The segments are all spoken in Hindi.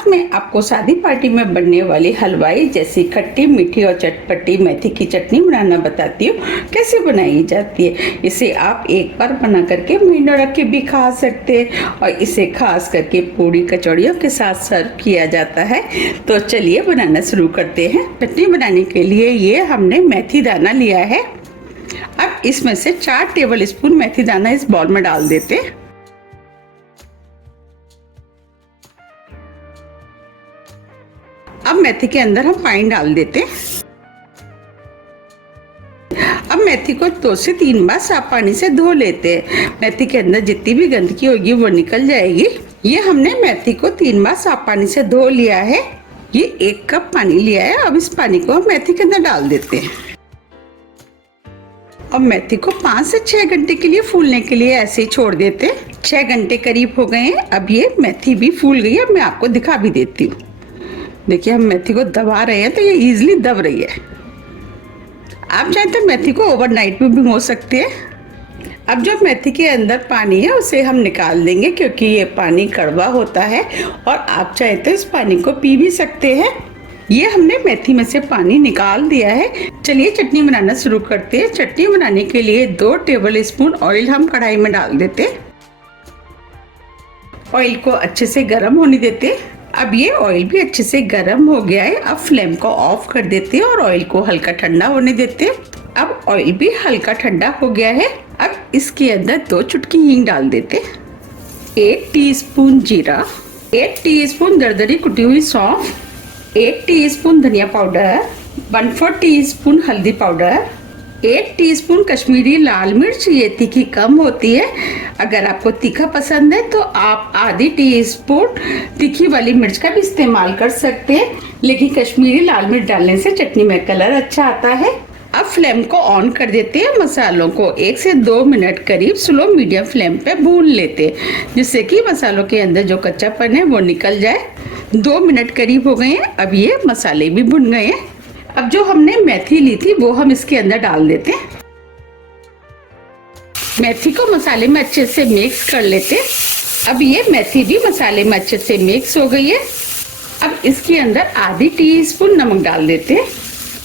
आज मैं आपको शादी पार्टी में बनने वाली हलवाई जैसी खट्टी मीठी और चटपटी मेथी की चटनी बनाना बताती हूँ कैसे बनाई जाती है। इसे आप एक बार बना करके महीनों रख के भी खा सकते हैं और इसे खास करके पूड़ी कचौड़ियों के साथ सर्व किया जाता है। तो चलिए बनाना शुरू करते हैं। चटनी बनाने के लिए ये हमने मेथी दाना लिया है। अब इसमें से 4 टेबल स्पून मेथी दाना इस बाउल में डाल देते हैं। अब मेथी के अंदर हम पानी डाल देते हैं। अब मेथी को 2 से 3 बार साफ पानी से धो लेते हैं। मेथी के अंदर जितनी भी गंदगी होगी वो निकल जाएगी। ये हमने मेथी को 3 बार साफ पानी से धो लिया है। ये 1 कप पानी लिया है। अब इस पानी को हम मेथी के अंदर डाल देते हैं। अब मेथी को 5 से 6 घंटे के लिए फूलने के लिए ऐसे ही छोड़ देते हैं। 6 घंटे करीब हो गए हैं। अब ये मेथी भी फूल गई है। मैं आपको दिखा भी देती हूँ। देखिए हम मेथी को दबा रहे हैं तो ये इजीली दब रही है। आप चाहें तो मेथी को ओवरनाइट में भिगो सकते हैं। अब जो मेथी के अंदर पानी है उसे हम निकाल देंगे क्योंकि ये पानी कड़वा होता है और आप चाहें तो इस पानी को पी भी सकते हैं। ये हमने मेथी में से पानी निकाल दिया है। चलिए चटनी बनाना शुरू करते हैं। चटनी बनाने के लिए 2 टेबल स्पून ऑयल हम कढ़ाई में डाल देते हैं। ऑयल को अच्छे से गर्म होने देते हैं। अब ये ऑयल भी अच्छे से गर्म हो गया है। अब फ्लेम को ऑफ कर देते हैं और ऑयल को हल्का ठंडा होने देते हैं। अब ऑयल भी हल्का ठंडा हो गया है। अब इसके अंदर 2 चुटकी हींग डाल देते हैं। 1 टीस्पून जीरा, 1 टीस्पून दरदरी कुटी हुई सौंफ, 1 टीस्पून धनिया पाउडर, 1/4 टीस्पून हल्दी पाउडर, 1 टीस्पून कश्मीरी लाल मिर्च। ये तीखी कम होती है। अगर आपको तीखा पसंद है तो आप आधी टीस्पून तीखी वाली मिर्च का भी इस्तेमाल कर सकते हैं, लेकिन कश्मीरी लाल मिर्च डालने से चटनी में कलर अच्छा आता है। अब फ्लेम को ऑन कर देते हैं। मसालों को 1 से 2 मिनट करीब स्लो मीडियम फ्लेम पे भून लेते हैं, जिससे कि मसालों के अंदर जो कच्चापन है वो निकल जाए। 2 मिनट करीब हो गए हैं। अब ये मसाले भी भुन गए हैं। अब जो हमने मेथी ली थी वो हम इसके अंदर डाल देते हैं। मेथी को मसाले में अच्छे से मिक्स कर लेते हैं। अब ये मेथी भी मसाले में अच्छे से मिक्स हो गई है। अब इसके अंदर आधी टीस्पून नमक डाल देते हैं।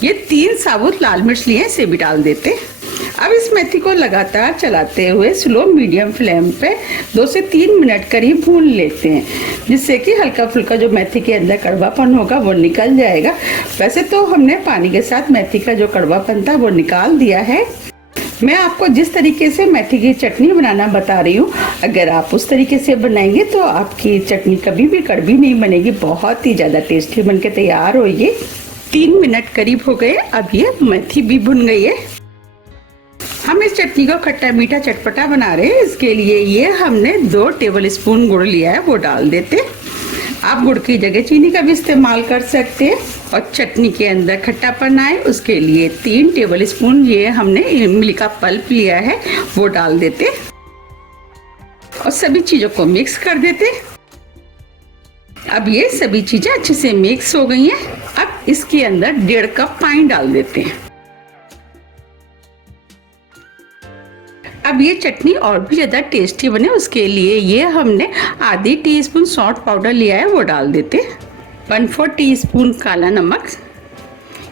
ये 3 साबुत लाल मिर्च लिए हैं, इसे भी डाल देते हैं। अब इस मेथी को लगातार चलाते हुए स्लो मीडियम फ्लेम पे 2 से 3 मिनट करीब भून लेते हैं, जिससे कि हल्का फुल्का जो मेथी के अंदर कड़वापन होगा वो निकल जाएगा। वैसे तो हमने पानी के साथ मेथी का जो कड़वापन था वो निकाल दिया है। मैं आपको जिस तरीके से मेथी की चटनी बनाना बता रही हूँ, अगर आप उस तरीके से बनाएंगे तो आपकी चटनी कभी भी कड़वी नहीं बनेगी, बहुत ही ज़्यादा टेस्टी बनके तैयार होगी। 3 मिनट करीब हो गए। अब ये मेथी भी भुन गई है। हम इस चटनी को खट्टा मीठा चटपटा बना रहे हैं। इसके लिए ये हमने 2 टेबल स्पून गुड़ लिया है, वो डाल देते। आप गुड़ की जगह चीनी का भी इस्तेमाल कर सकते हैं। और चटनी के अंदर खट्टापन आए उसके लिए 3 टेबल स्पून ये हमने इमली का पल्प लिया है, वो डाल देते और सभी चीज़ों को मिक्स कर देते। अब ये सभी चीज़ें अच्छे से मिक्स हो गई हैं। अब इसके अंदर 1.5 कप पानी डाल देते हैं। अब ये चटनी और भी ज़्यादा टेस्टी बने उसके लिए ये हमने आधी टीस्पून सौंठ पाउडर लिया है, वो डाल देते। 1/4 टीस्पून काला नमक।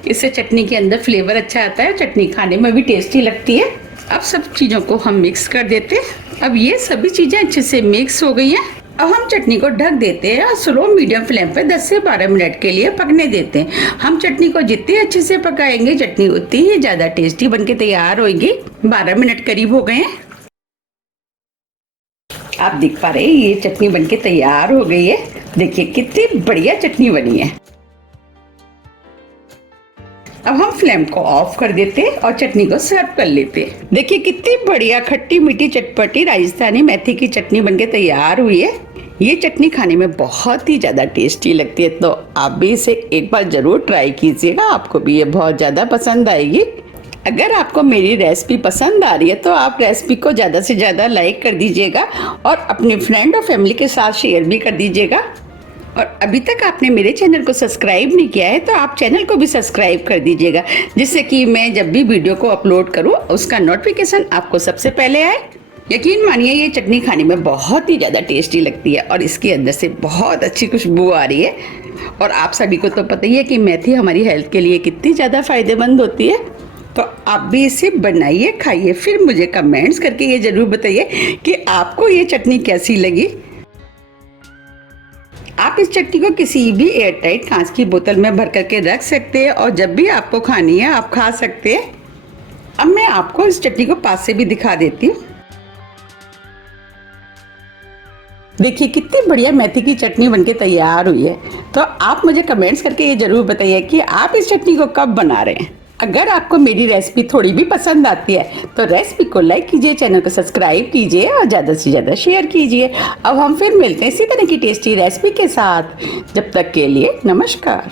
इससे चटनी के अंदर फ्लेवर अच्छा आता है, चटनी खाने में भी टेस्टी लगती है। अब सब चीज़ों को हम मिक्स कर देते। अब ये सभी चीज़ें अच्छे से मिक्स हो गई हैं। अब हम चटनी को ढक देते हैं और स्लो मीडियम फ्लेम पे 10 से 12 मिनट के लिए पकने देते हैं। हम चटनी को जितनी अच्छे से पकाएंगे चटनी उतनी ही ज़्यादा टेस्टी बनके तैयार होगी। 12 मिनट करीब हो गए हैं। आप देख पा रहे हैं ये चटनी बनके तैयार हो गई है। देखिए कितनी बढ़िया चटनी बनी है। अब हम फ्लेम को ऑफ कर देते हैं और चटनी को सर्व कर लेते हैं। देखिए कितनी बढ़िया खट्टी मीठी चटपटी राजस्थानी मेथी की चटनी बनके तैयार हुई है। ये चटनी खाने में बहुत ही ज़्यादा टेस्टी लगती है, तो आप भी इसे एक बार ज़रूर ट्राई कीजिएगा। आपको भी ये बहुत ज़्यादा पसंद आएगी। अगर आपको मेरी रेसिपी पसंद आ रही है तो आप रेसिपी को ज़्यादा से ज़्यादा लाइक कर दीजिएगा और अपने फ्रेंड और फैमिली के साथ शेयर भी कर दीजिएगा। और अभी तक आपने मेरे चैनल को सब्सक्राइब नहीं किया है तो आप चैनल को भी सब्सक्राइब कर दीजिएगा, जिससे कि मैं जब भी वीडियो को अपलोड करूं उसका नोटिफिकेशन आपको सबसे पहले आए। यकीन मानिए ये चटनी खाने में बहुत ही ज़्यादा टेस्टी लगती है और इसके अंदर से बहुत अच्छी खुशबू आ रही है। और आप सभी को तो पता ही है कि मेथी हमारी हेल्थ के लिए कितनी ज़्यादा फायदेमंद होती है। तो आप भी इसे बनाइए, खाइए, फिर मुझे कमेंट्स करके ये ज़रूर बताइए कि आपको ये चटनी कैसी लगी। आप इस चटनी को किसी भी एयरटाइट कांच की बोतल में भर करके रख सकते हैं और जब भी आपको खानी है आप खा सकते हैं। अब मैं आपको इस चटनी को पास से भी दिखा देती हूँ। देखिए कितनी बढ़िया मेथी की चटनी बनके तैयार हुई है। तो आप मुझे कमेंट्स करके ये जरूर बताइए कि आप इस चटनी को कब बना रहे हैं। अगर आपको मेरी रेसिपी थोड़ी भी पसंद आती है तो रेसिपी को लाइक कीजिए, चैनल को सब्सक्राइब कीजिए और ज़्यादा से ज़्यादा शेयर कीजिए। अब हम फिर मिलते हैं इसी तरह की टेस्टी रेसिपी के साथ। जब तक के लिए नमस्कार।